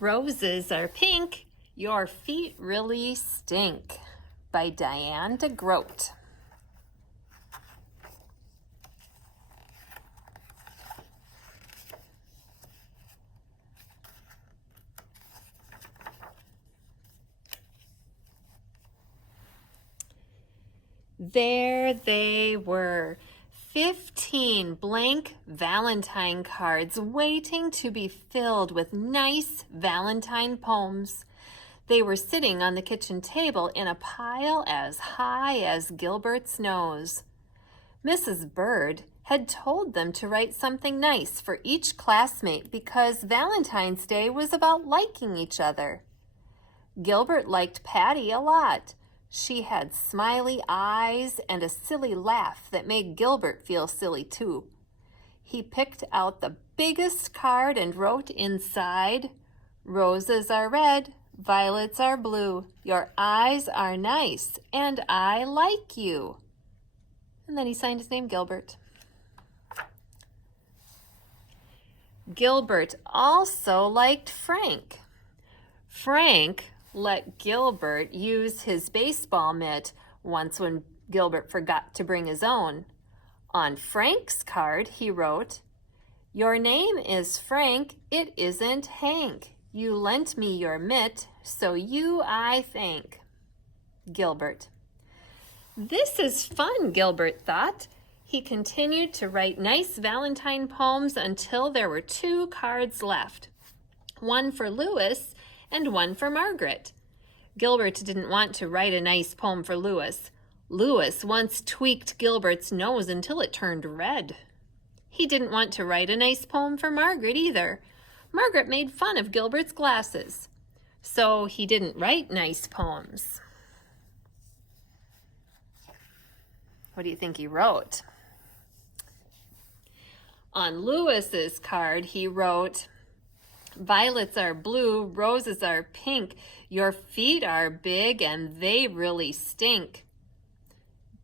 Roses are pink, your feet really stink, by Diane DeGroat. There they were, 15 blank Valentine cards waiting to be filled with nice Valentine poems. They were sitting on the kitchen table in a pile as high as Gilbert's nose. Mrs. Bird had told them to write something nice for each classmate because Valentine's Day was about liking each other. Gilbert liked Patty a lot. She had smiley eyes and a silly laugh that made Gilbert feel silly too. He picked out the biggest card and wrote inside, "Roses are red, violets are blue. Your eyes are nice, and I like you." And then he signed his name Gilbert. Gilbert also liked Frank. Frank let Gilbert use his baseball mitt once when Gilbert forgot to bring his own. On Frank's card, he wrote, "Your name is Frank, it isn't Hank. You lent me your mitt, so you I thank." Gilbert. This is fun, Gilbert thought. He continued to write nice Valentine poems until there were 2 cards left, one for Louis and one for Margaret. Gilbert didn't want to write a nice poem for Louis. Louis once tweaked Gilbert's nose until it turned red. He didn't want to write a nice poem for Margaret either. Margaret made fun of Gilbert's glasses. So he didn't write nice poems. What do you think he wrote? On Louis's card, he wrote, "Violets are blue, roses are pink, your feet are big and they really stink."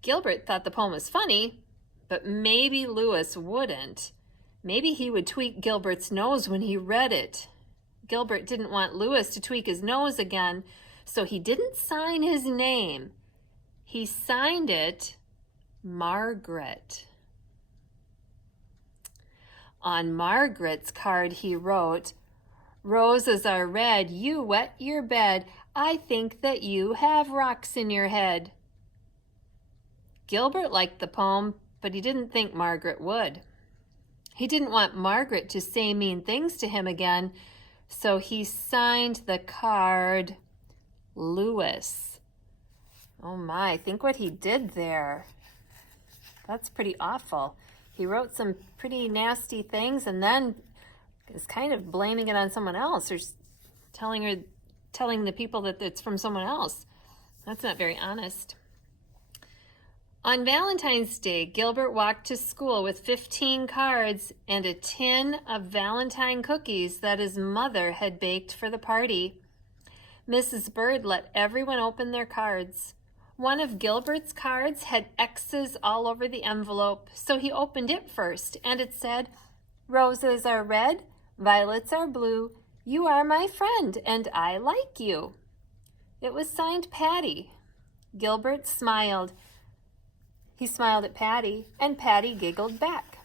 Gilbert thought the poem was funny, but maybe Louis wouldn't. Maybe he would tweak Gilbert's nose when he read it. Gilbert didn't want Louis to tweak his nose again, so he didn't sign his name. He signed it Margaret. On Margaret's card, he wrote, "Roses are red, you wet your bed. I think that you have rocks in your head." Gilbert liked the poem, but he didn't think Margaret would. He didn't want Margaret to say mean things to him again, so he signed the card Louis. Oh my, think what he did there. That's pretty awful. He wrote some pretty nasty things and then is kind of blaming it on someone else or telling the people that it's from someone else. That's not very honest. On Valentine's Day, Gilbert walked to school with 15 cards and a tin of Valentine cookies that his mother had baked for the party. Mrs. Bird let everyone open their cards. One of Gilbert's cards had X's all over the envelope, so he opened it first, and it said, "Roses are red, violets are blue. You are my friend, and I like you." It was signed Patty. Gilbert smiled. He smiled at Patty, and Patty giggled back.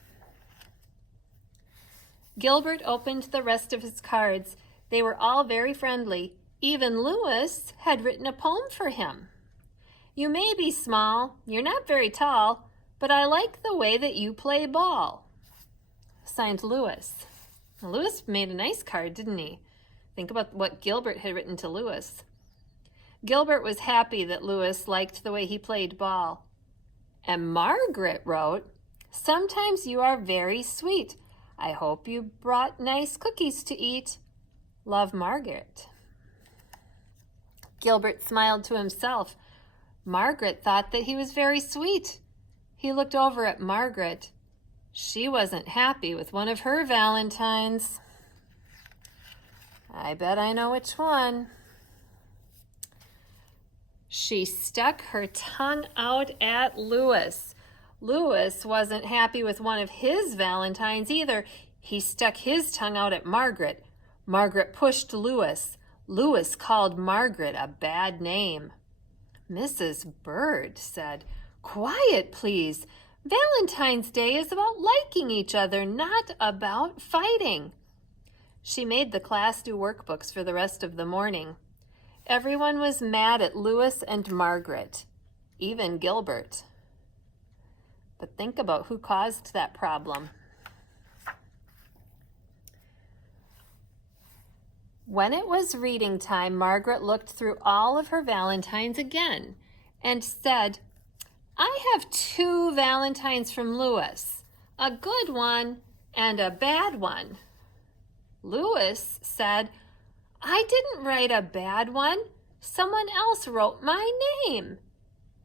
Gilbert opened the rest of his cards. They were all very friendly. Even Louis had written a poem for him. "You may be small, you're not very tall, but I like the way that you play ball." Signed Louis. Now, Louis made a nice card, didn't he? Think about what Gilbert had written to Louis. Gilbert was happy that Louis liked the way he played ball. And Margaret wrote, "Sometimes you are very sweet. I hope you brought nice cookies to eat. Love, Margaret." Gilbert smiled to himself. Margaret thought that he was very sweet. He looked over at Margaret. She wasn't happy with one of her Valentines. I bet I know which one. She stuck her tongue out at Louis. Louis wasn't happy with one of his Valentines either. He stuck his tongue out at Margaret. Margaret pushed Louis. Louis called Margaret a bad name. Mrs. Bird said, "Quiet, please. Valentine's Day is about liking each other, not about fighting." She made the class do workbooks for the rest of the morning. Everyone was mad at Louis and Margaret, even Gilbert. But think about who caused that problem. When it was reading time, Margaret looked through all of her valentines again and said, "I have 2 valentines from Louis, a good one and a bad one." Louis said, "I didn't write a bad one. Someone else wrote my name."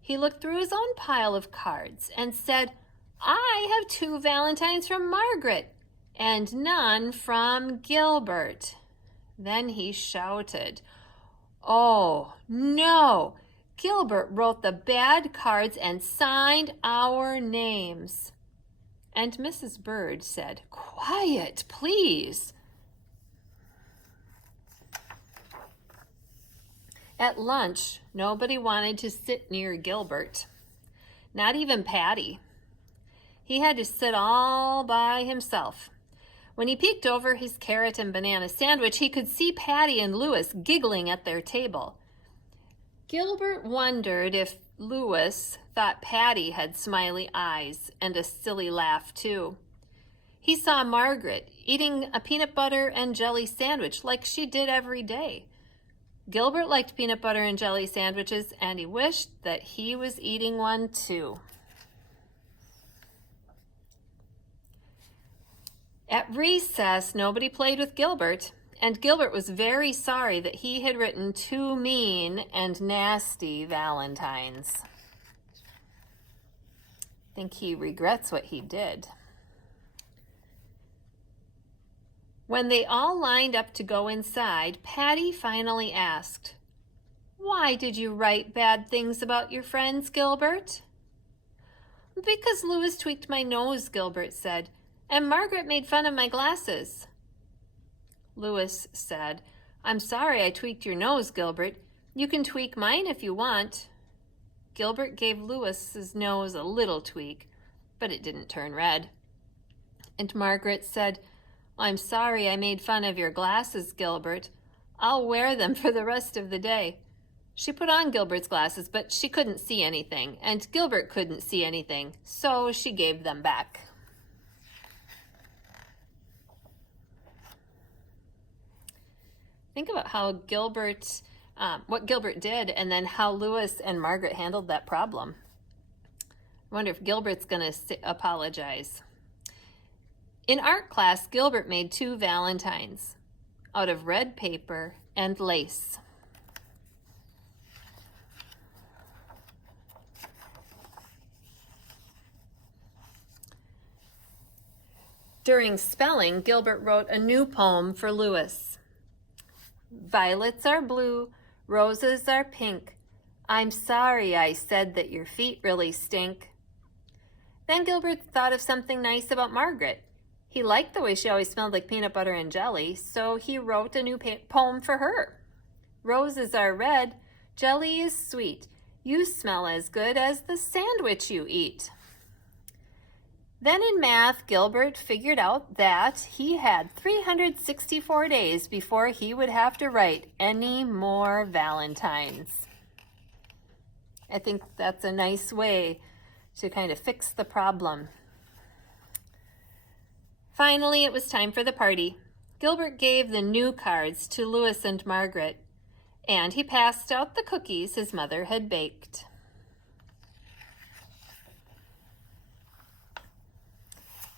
He looked through his own pile of cards and said, "I have 2 valentines from Margaret and none from Gilbert." Then he shouted, "Oh, no! Gilbert wrote the bad cards and signed our names." And Mrs. Bird said, "Quiet, please." At lunch, nobody wanted to sit near Gilbert, not even Patty. He had to sit all by himself. When he peeked over his carrot and banana sandwich, he could see Patty and Louis giggling at their table. Gilbert wondered if Louis thought Patty had smiley eyes and a silly laugh too. He saw Margaret eating a peanut butter and jelly sandwich like she did every day. Gilbert liked peanut butter and jelly sandwiches, and he wished that he was eating one too. At recess, nobody played with Gilbert, and Gilbert was very sorry that he had written 2 mean and nasty valentines. I think he regrets what he did. When they all lined up to go inside, Patty finally asked, "Why did you write bad things about your friends, Gilbert?" "Because Louis tweaked my nose," Gilbert said, "and Margaret made fun of my glasses." Louis said, "I'm sorry I tweaked your nose, Gilbert. You can tweak mine if you want." Gilbert gave Louis's nose a little tweak, but it didn't turn red. And Margaret said, "I'm sorry I made fun of your glasses, Gilbert. I'll wear them for the rest of the day." She put on Gilbert's glasses, but she couldn't see anything, and Gilbert couldn't see anything, so she gave them back. Think about how what Gilbert did, and then how Louis and Margaret handled that problem. I wonder if Gilbert's going to apologize. In art class, Gilbert made 2 valentines out of red paper and lace. During spelling, Gilbert wrote a new poem for Louis. "Violets are blue, roses are pink. I'm sorry I said that your feet really stink." Then Gilbert thought of something nice about Margaret. He liked the way she always smelled like peanut butter and jelly, so he wrote a new poem for her. "Roses are red, jelly is sweet. You smell as good as the sandwich you eat." Then in math, Gilbert figured out that he had 364 days before he would have to write any more valentines. I think that's a nice way to kind of fix the problem. Finally, it was time for the party. Gilbert gave the new cards to Louis and Margaret, and he passed out the cookies his mother had baked.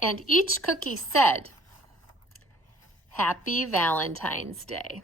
And each cookie said, "Happy Valentine's Day."